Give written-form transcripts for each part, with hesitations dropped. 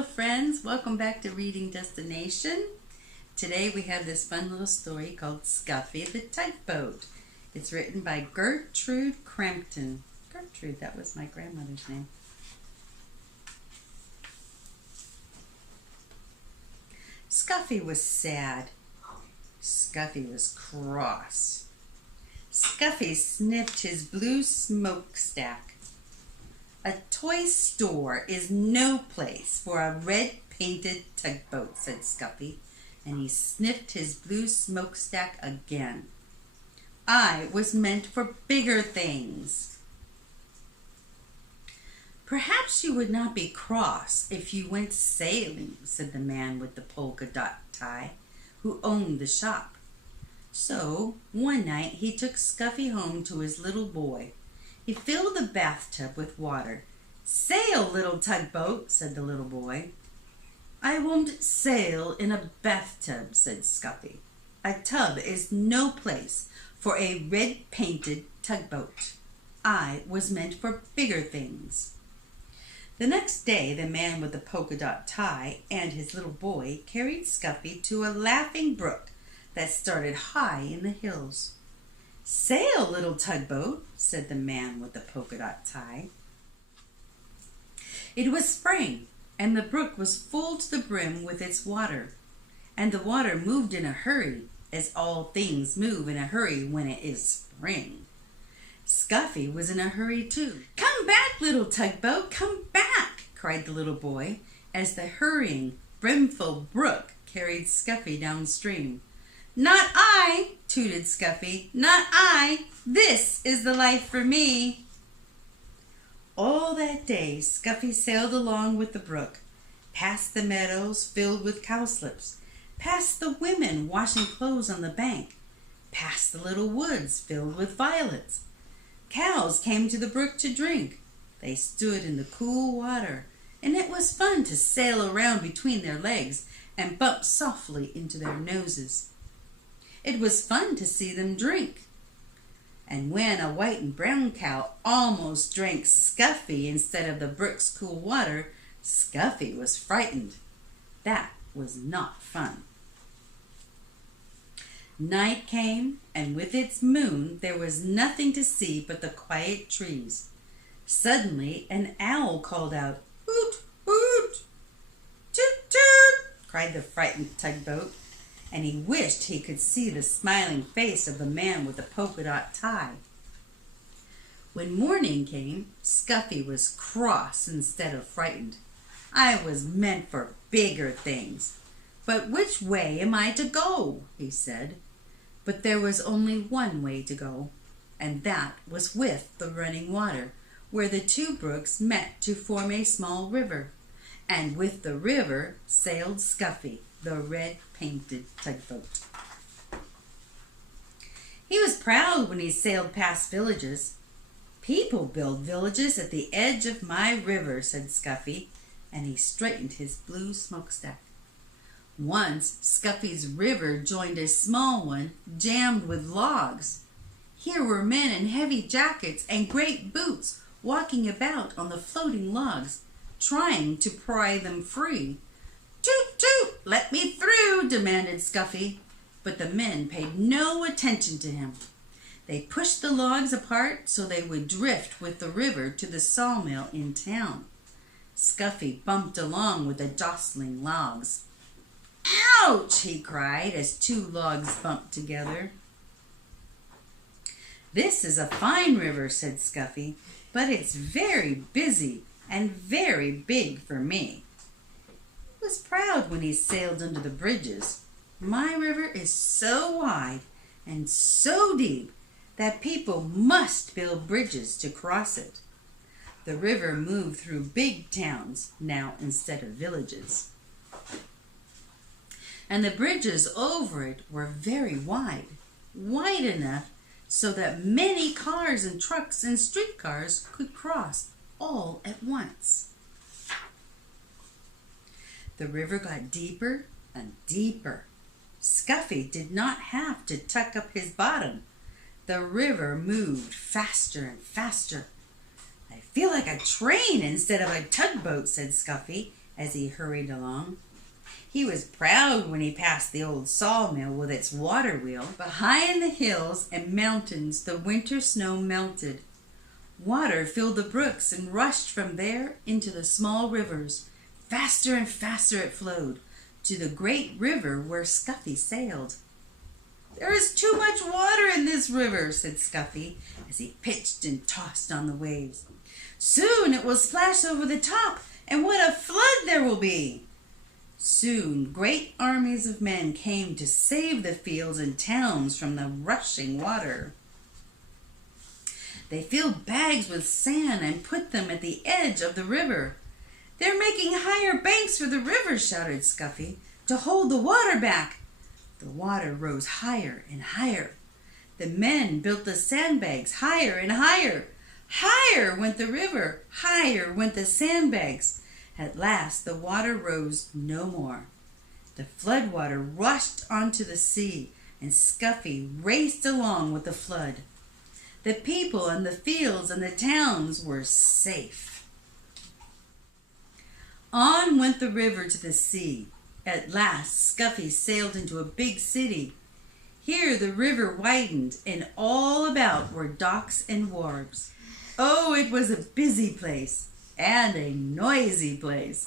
Hello friends, welcome back to Reading Destination. Today we have this fun little story called Scruffy the Tugboat. It's written by Gertrude Crampton. Gertrude, that was my grandmother's name. Scruffy was sad. Scruffy was cross. Scruffy sniffed his blue smokestack. A toy store is no place for a red-painted tugboat, said Scruffy, and he sniffed his blue smokestack again. I was meant for bigger things. Perhaps you would not be cross if you went sailing, said the man with the polka dot tie, who owned the shop. So, one night he took Scruffy home to his little boy. He filled the bathtub with water. Sail, little tugboat, said the little boy. I won't sail in a bathtub, said Scruffy. A tub is no place for a red-painted tugboat. I was meant for bigger things. The next day, the man with the polka dot tie and his little boy carried Scruffy to a laughing brook that started high in the hills. Sail, little tugboat, said the man with the polka dot tie. It was spring, and the brook was full to the brim with its water, and the water moved in a hurry, as all things move in a hurry when it is spring. Scruffy was in a hurry too. Come back, little tugboat, come back, cried the little boy, as the hurrying, brimful brook carried Scruffy downstream. Not I, tooted Scruffy, not I. This is the life for me. All that day, Scruffy sailed along with the brook, past the meadows filled with cowslips, past the women washing clothes on the bank, past the little woods filled with violets. Cows came to the brook to drink. They stood in the cool water, and it was fun to sail around between their legs and bump softly into their noses. It was fun to see them drink. And when a white and brown cow almost drank Scruffy instead of the brook's cool water, Scruffy was frightened. That was not fun. Night came, and with its moon there was nothing to see but the quiet trees. Suddenly an owl called out, "Hoot, hoot!" "Toot, toot!" cried the frightened tugboat, and he wished he could see the smiling face of the man with the polka dot tie. When morning came, Scruffy was cross instead of frightened. I was meant for bigger things. But which way am I to go? He said. But there was only one way to go, and that was with the running water, where the two brooks met to form a small river. And with the river sailed Scruffy, the red-painted tugboat. He was proud when he sailed past villages. People build villages at the edge of my river, said Scruffy, and he straightened his blue smokestack. Once, Scruffy's river joined a small one jammed with logs. Here were men in heavy jackets and great boots walking about on the floating logs, trying to pry them free. "Toot, toot, let me through," demanded Scruffy, but the men paid no attention to him. They pushed the logs apart so they would drift with the river to the sawmill in town. Scruffy bumped along with the jostling logs. "Ouch!" he cried as two logs bumped together. "This is a fine river," said Scruffy, "but it's very busy and very big for me." He was proud when he sailed under the bridges. My river is so wide and so deep that people must build bridges to cross it. The river moved through big towns now instead of villages. And the bridges over it were very wide, wide enough so that many cars and trucks and streetcars could cross all at once. The river got deeper and deeper. Scruffy did not have to tuck up his bottom. The river moved faster and faster. "I feel like a train instead of a tugboat," said Scruffy as he hurried along. He was proud when he passed the old sawmill with its water wheel. Behind the hills and mountains the winter snow melted. Water filled the brooks and rushed from there into the small rivers. Faster and faster it flowed to the great river where Scruffy sailed. "There is too much water in this river," said Scruffy as he pitched and tossed on the waves. "Soon it will splash over the top, and what a flood there will be!" Soon great armies of men came to save the fields and towns from the rushing water. They filled bags with sand and put them at the edge of the river. "They're making higher banks for the river," shouted Scruffy, "to hold the water back." The water rose higher and higher. The men built the sandbags higher and higher. Higher went the river, higher went the sandbags. At last the water rose no more. The flood water rushed onto the sea, and Scruffy raced along with the flood. The people and the fields and the towns were safe. On went the river to the sea. At last Scruffy sailed into a big city. Here the river widened, and all about were docks and wharves. Oh, it was a busy place and a noisy place.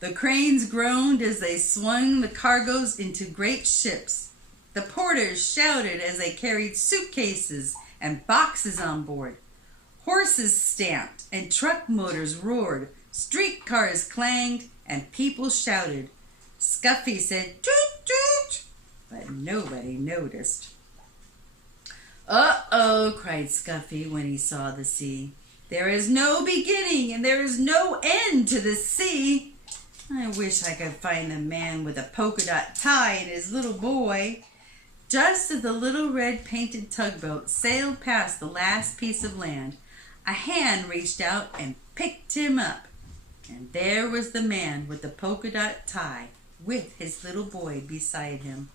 The cranes groaned as they swung the cargoes into great ships. The porters shouted as they carried suitcases and boxes on board. Horses stamped and truck motors roared. Streetcars clanged and people shouted. Scruffy said, "Toot, toot," but nobody noticed. "Uh-oh," cried Scruffy when he saw the sea. "There is no beginning and there is no end to the sea. I wish I could find the man with a polka dot tie and his little boy." Just as the little red painted tugboat sailed past the last piece of land, a hand reached out and picked him up. And there was the man with the polka dot tie with his little boy beside him.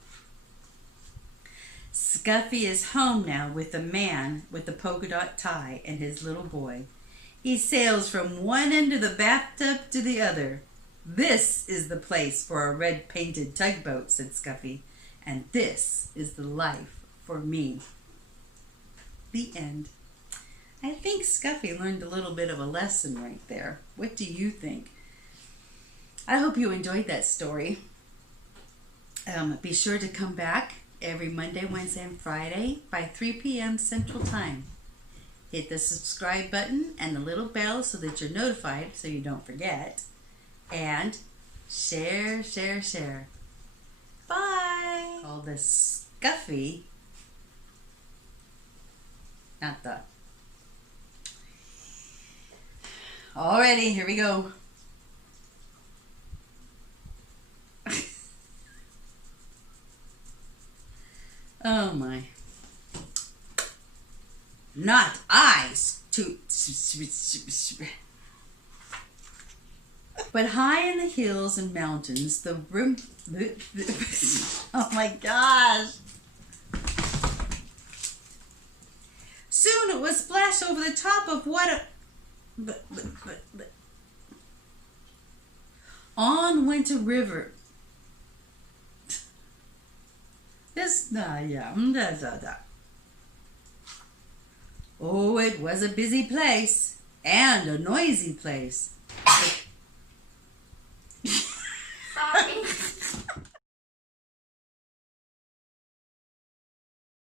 Scruffy is home now with the man with the polka dot tie and his little boy. He sails from one end of the bathtub to the other. "This is the place for a red painted tugboat," said Scruffy, "and this is the life for me." The end. I think Scruffy learned a little bit of a lesson right there. What do you think? I hope you enjoyed that story. Be sure to come back every Monday, Wednesday, and Friday by 3 p.m. Central Time. Hit the subscribe button and the little bell so that you're notified so you don't forget. And share, share, share. Bye! Called the Scruffy, not the... Alrighty, here we go. Oh my. Not I, but high in the hills and mountains, the rim... Oh my gosh. Soon it was splashed over the top of what a... On went a river. Oh, it was a busy place and a noisy place.